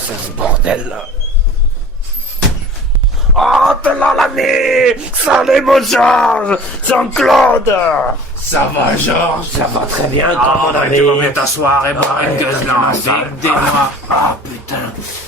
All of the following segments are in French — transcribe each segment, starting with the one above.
c'est ce bordel-là? Oh, t'es là, l'ami! Salut, mon Georges! Jean-Claude! Ça va, Georges? Ça va très bien, toi, mon ami. Tu vas bien t'asseoir et boire une gueuse lancée. Dis-moi. Ah, putain,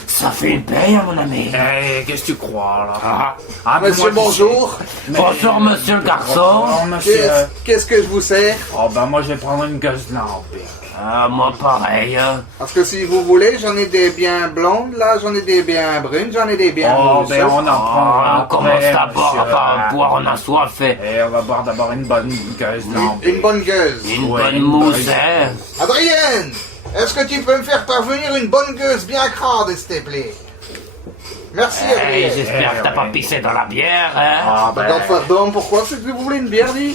ça fait une paye, mon ami. Eh, qu'est-ce que tu crois, là? Monsieur, bonjour. Bonjour, monsieur le garçon. Oh, monsieur. Qu'est-ce que je vous sers? Oh, ben, moi, je vais prendre une gueuse lampée. Ah, moi, pareil. Parce que si vous voulez, j'en ai des bien blondes, là, j'en ai des bien brunes, j'en ai des bien Oh, rousses. ben, on en prend On commence après, d'abord monsieur. à boire, on a soif. Et Et on va boire d'abord une bonne gueuse lampée. Une bonne gueuse. une Ouais, bonne une mousse, bonne- hein. Adrienne, est-ce que tu peux me faire parvenir une bonne gueuse bien crade, s'il te plaît? Merci, Hey, Adrienne. j'espère que t'as pas pissé dans la bière, hein. Ah, ben, Godferdom, pourquoi c'est que vous voulez une bière, dit?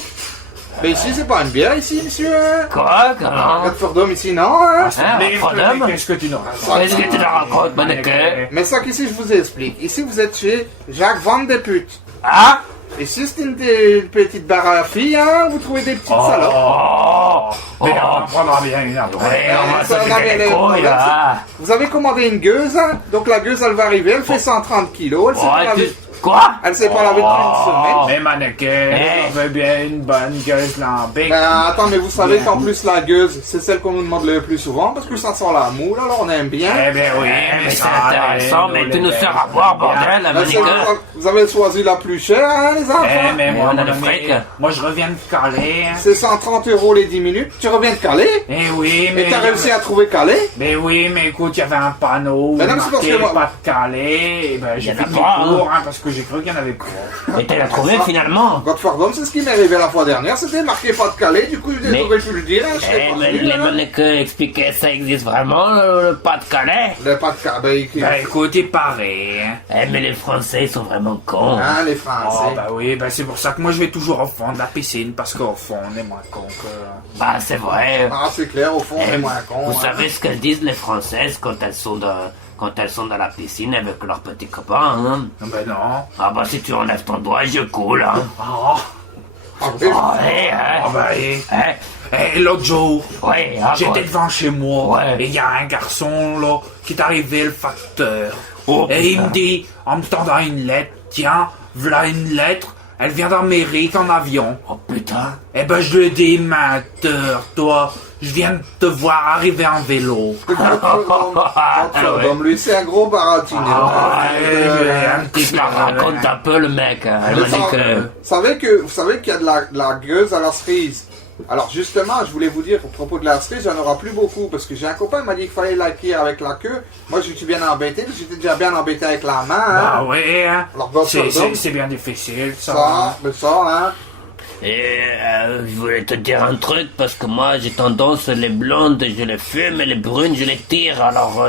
Mais ici, c'est pas une bière, ici, monsieur. Quoi, comment? Godferdom, ici, non, hein? Hein, mais Frodom? qu'est-ce que tu nous racontes? Qu'est-ce que tu leur racontes, mannequin? Mais ça qu'ici, je vous explique. Ici, vous êtes chez Jacques Van des Putes. Ah? Ici, c'est une petite barre à filles, hein? Vous trouvez des petites salopes. Oh! Mais Oh. on en prendra bien une après. Ouais, on va ça, se on a faire bien les les couilles, problèmes, là. Vous avez commandé une gueuse, hein? Donc la gueuse, elle va arriver, elle fait 130 kilos, elle s'est pas Ouais, lavée, Quoi? elle s'est pas lavée depuis une semaine. Mais mannequin, Eh. on veut bien une bonne gueuse lampée. Ben attends, mais vous savez qu'en plus la gueuse, c'est celle qu'on nous demande le plus souvent, parce que ça sent la moule, alors on aime bien. Eh bien oui, Mais c'est ça intéressant, mais tu nous sers à boire, bordel, la Ben, c'est- mannequin. vous avez choisi la plus chère, hein, les enfants? Eh, mais moi, on a mon le ami, fric. moi, je reviens de Calais. Hein. C'est 130 € les 10 minutes. Tu reviens de Calais? Eh oui, mais... Et t'as réussi à trouver Calais? Mais oui, mais écoute, il y avait un panneau Mais non, mais c'est parce marqué que moi- pas de Calais. Et ben, j'ai Il y en a fait pas, demi-tour, hein, parce que j'ai cru qu'il y en avait pas. Et tu l'as trouvé finalement? Godferdom, c'est ce qui m'est arrivé la fois dernière, c'était marqué pas de Calais, du coup Mais- j'aurais pu le dire, hein, je serais Eh, pas mais venu, les hein. mannequins expliquaient ça existe vraiment, le pas de Calais? Le pas de Calais, Ben écoute, il paraît. Hein. Eh, mais les Français, ils sont vraiment cons. hein, les Oh, Français. ben oui, ben c'est pour ça que moi je vais toujours au fond de la piscine, parce qu'au fond, on est moins con que... Bah, c'est vrai. Ah, c'est clair, au fond, on Eh, est moins con. vous hein. savez ce qu'elles disent, les Françaises, quand elles sont dans la piscine avec leurs petits copains, hein? Ben non. Ah bah, si tu enlèves ton doigt, je coule, hein? Oh, Ah, oui. Ah, eh, oh hein? ben, eh. Eh, L'autre jour, ouais, ah, j'étais quoi? devant chez moi, Ouais. et il y a un garçon, là, qui est arrivé, le facteur. Oh, Et il putain. me dit, en me tendant une lettre, tiens, voilà une lettre, elle vient d'Amérique en avion. Oh, putain. Eh ben, je lui ai dit, menteur, toi, je viens de te voir arriver en vélo. Godferdom, lui, c'est un gros baratineur. Ah, hein. ouais, un petit Il la raconte un peu, le mec, hein? Elle m'a dit que... Vous savez qu'il y a de la gueuse à la cerise. Alors justement, je voulais vous dire, au propos de la cerise, il n'y en aura plus beaucoup, parce que j'ai un copain qui m'a dit qu'il fallait l'acquérir avec la queue. Moi, je suis bien embêté, parce que j'étais déjà bien embêté avec la main. Hein. Ah ouais, hein. Alors, Godferdom, C'est bien difficile, ça. ça, hein. Et je voulais te dire un truc, parce que moi, j'ai tendance, les blondes, je les fume, et les brunes, je les tire, alors...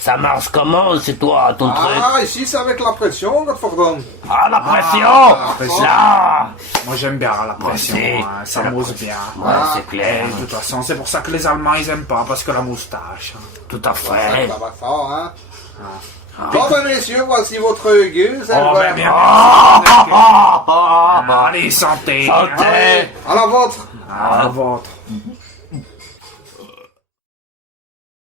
ça marche comment, c'est toi, ton truc? Ah, ici, c'est avec la pression, Godferdom. Ah, la pression! la pression. Là! Moi, j'aime bien la pression, aussi. hein, ça La mousse bien. Ouais, c'est Et clair. de toute façon, c'est pour ça que les Allemands, ils aiment pas, parce que la moustache. Hein. Tout à fait. Ça va fort, hein. Ah. Bon, ben, messieurs, voici votre gueuse. Elle Oh, va- ben bien. Ah, Allez, santé. Santé. Allez, À la vôtre. à la vôtre.